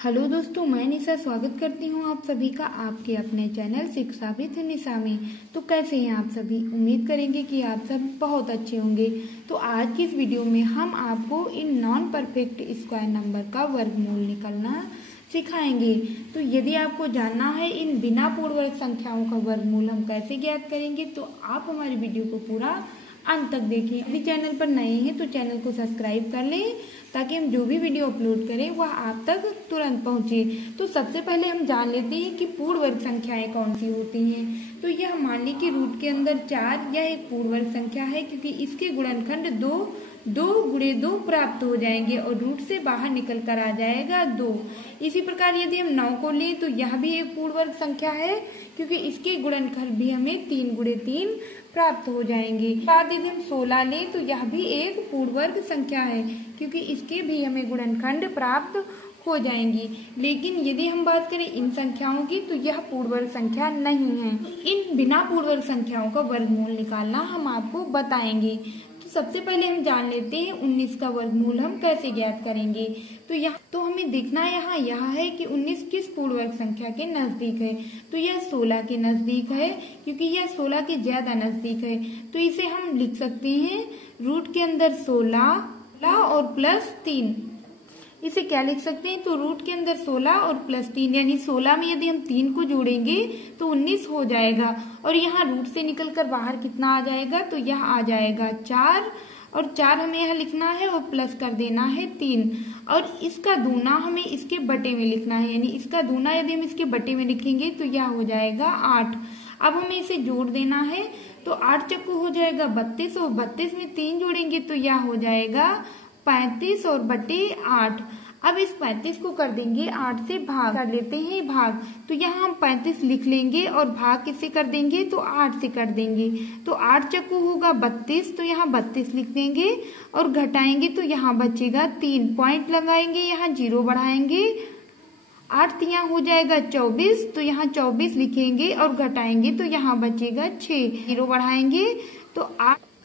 Hello दोस्तों, मैं निशा स्वागत करती हूँ आप सभी का आपके अपने चैनल शिक्षा विद निशा में। तो कैसे हैं आप सभी? उम्मीद करेंगे कि आप सब बहुत अच्छे होंगे। तो आज की इस वीडियो में हम आपको in non perfect square number का वर्गमूल निकालना सिखाएंगे। तो यदि आपको जानना है इन बिना पूर्ण वर्ग संख्याओं का वर्गमूल हम कैसे ज्ञात करेंगे, तो आप हमारी वीडियो को पूरा अंत तक देखें। यदि चैनल पर नए हैं तो चैनल को सब्सक्राइब कर लें ताकि हम जो भी वीडियो अपलोड करें वह आप तक तुरंत पहुंचे। तो सबसे पहले हम जान लेते हैं कि पूर्ण वर्ग संख्याएं कौन सी होती हैं। तो यह मान ली कि रूट के अंदर 4 यह एक पूर्ण वर्ग संख्या है, क्योंकि इसके गुणनखंड 2 गुणे 2 प्राप्त हो जाएंगे और रूट से बाहर निकल कर आ जाएगा 2। इसी प्रकार यदि हम 9 को लें तो यह भी एक पूर्ण वर्ग संख्या है, क्योंकि इसके गुणनखंड भी हमें 3 गुणे 3 प्राप्त हो जाएंगे। बाद यदि हम 16 लें तो यह भी एक पूर्ण वर्ग संख्या है, क्योंकि इसके भी हमें गुणनखंड प्राप्त हो जाएंगी। लेकिन यदि हम बात करें इन संख्याओं की तो यह पूर्ण वर्ग संख्या नहीं है। इन बिना पूर्ण वर्ग संख्याओं का वर्गमूल निकालना हम आपको बताएंगे। तो सबसे पहले हम जान लेते हैं 19 का वर्गमूल हम कैसे ज्ञात करेंगे। तो हमें देखना यह है कि 19 किस पूर्ण वर्ग संख्या के नजदीक है। तो यह 16 के नजदीक है, क्योंकि यह 16 के ज्यादा नजदीक है। तो इसे हम लिख सकते हैं रूट के अंदर 16 और प्लस 3। इसे क्या लिख सकते हैं? तो रूट के अंदर 16 और प्लस 3, यानी 16 में यदि हम 3 को जोड़ेंगे तो 19 हो जाएगा। और यहाँ रूट से निकलकर बाहर कितना आ जाएगा? तो यह आ जाएगा 4, और 4 हमें यहाँ लिखना है और प्लस कर देना है 3। और इसका दूना हमें इसके बटे में लिखना है, यानी इसका दूना यदि हम इसके बटे में लिखेंगे तो यह हो जाएगा 8। अब हमें इसे जोड़ देना है, तो 8 चक्कू हो जाएगा 32, और 32 में 3 जोड़ेंगे तो यह हो जाएगा 35 और बटे 8। अब इस 35 को कर देंगे 8 से भाग, कर लेते हैं भाग। तो यहाँ हम 35 लिख लेंगे और भाग किससे कर देंगे? तो 8 से कर देंगे। तो 8 चक्कू होगा 32, तो यहाँ 32 लिख देंगे और घटाएंगे तो यहाँ बचेगा 3। पॉइंट लगाएंगे, यहाँ 0 बढ़ाएंगे, 8 तिया हो जाएगा 24, तो यहाँ 24 लिखेंगे और घटाएंगे तो यहाँ बचेगा 6। 0 बढ़ाएंगे तो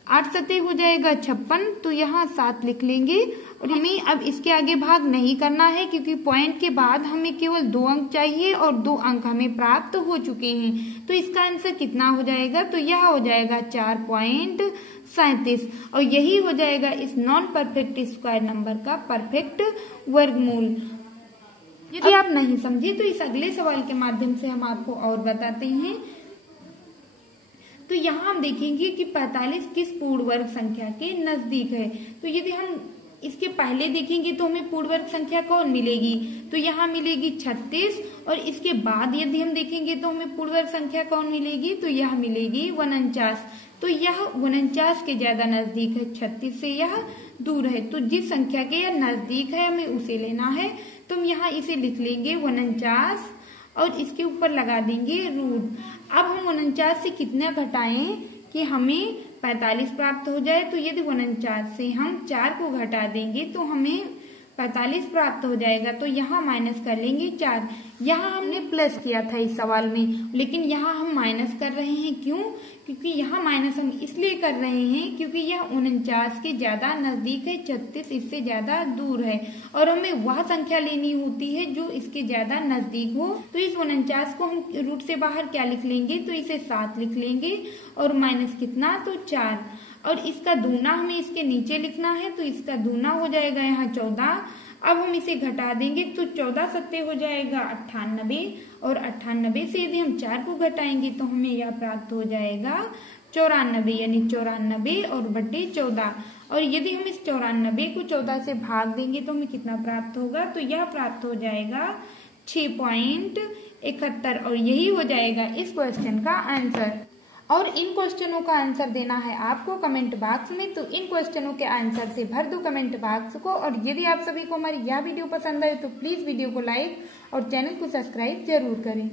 8 सते हो जाएगा 56, तो यहाँ 7 लिख लेंगे। और हमें अब इसके आगे भाग नहीं करना है, क्योंकि पॉइंट के बाद हमें केवल 2 अंक चाहिए और 2 अंक हमें प्राप्त हो चुके हैं। तो इसका आंसर कितना हो जाएगा? तो यह हो जाएगा 4.37, और यही हो जाएगा इस नॉन परफेक्ट स्क्वायर नंबर का परफेक्ट वर्गमूल। यदि आप नहीं समझे तो इस अगले सवाल के माध्यम से हम आपको और बताते हैं। तो यहाँ हम देखेंगे कि 45 किस पूर्ण वर्ग संख्या के नजदीक है। तो यदि हम इसके पहले देखेंगे तो हमें पूर्ण वर्ग संख्या कौन मिलेगी? तो यहाँ मिलेगी 36, और इसके बाद यदि हम देखेंगे तो हमें पूर्ण वर्ग संख्या कौन मिलेगी? तो यह मिलेगी 49। तो यह 49 के ज्यादा नजदीक है, 36 से यह दूर है। तो जिस संख्या के यह नजदीक है हमें उसे लेना है। तो हम यहाँ इसे लिख लेंगे 49 और इसके ऊपर लगा देंगे रूट। अब हम 49 से कितना घटाएं कि हमें 45 प्राप्त हो जाए? तो यदि 49 से हम 4 को घटा देंगे तो हमें 45 प्राप्त हो जाएगा। तो यहाँ माइनस कर लेंगे 4। यहाँ हमने प्लस किया था इस सवाल में, लेकिन यहाँ हम माइनस कर रहे हैं। क्यों? क्योंकि यहाँ माइनस हम इसलिए कर रहे हैं क्योंकि यह 49 के ज्यादा नजदीक है, 36 इससे ज्यादा दूर है, और हमें वह संख्या लेनी होती है जो इसके ज्यादा नजदीक हो। तो इस 49 को हम रूट से बाहर क्या लिख लेंगे? तो इसे 7 लिख लेंगे, और माइनस कितना? तो 4। और इसका दूना हमें इसके नीचे लिखना है, तो इसका दूना हो जाएगा यहाँ 14। अब हम इसे घटा देंगे तो 14 सत्ते हो जाएगा 98, और 98 से यदि हम 4 को घटाएंगे तो हमें यह प्राप्त हो जाएगा 94, यानी 94 और बटे 14। और यदि हम इस 94 को 14 से भाग देंगे तो हमें कितना प्राप्त होगा? तो यह प्राप्त हो जाएगा 6.71, और यही हो जाएगा इस क्वेश्चन का आंसर। और इन क्वेश्चनों का आंसर देना है आपको कमेंट बॉक्स में। तो इन क्वेश्चनों के आंसर से भर दो कमेंट बॉक्स को। और यदि आप सभी को हमारी यह वीडियो पसंद आए तो प्लीज वीडियो को लाइक और चैनल को सब्सक्राइब जरूर करें।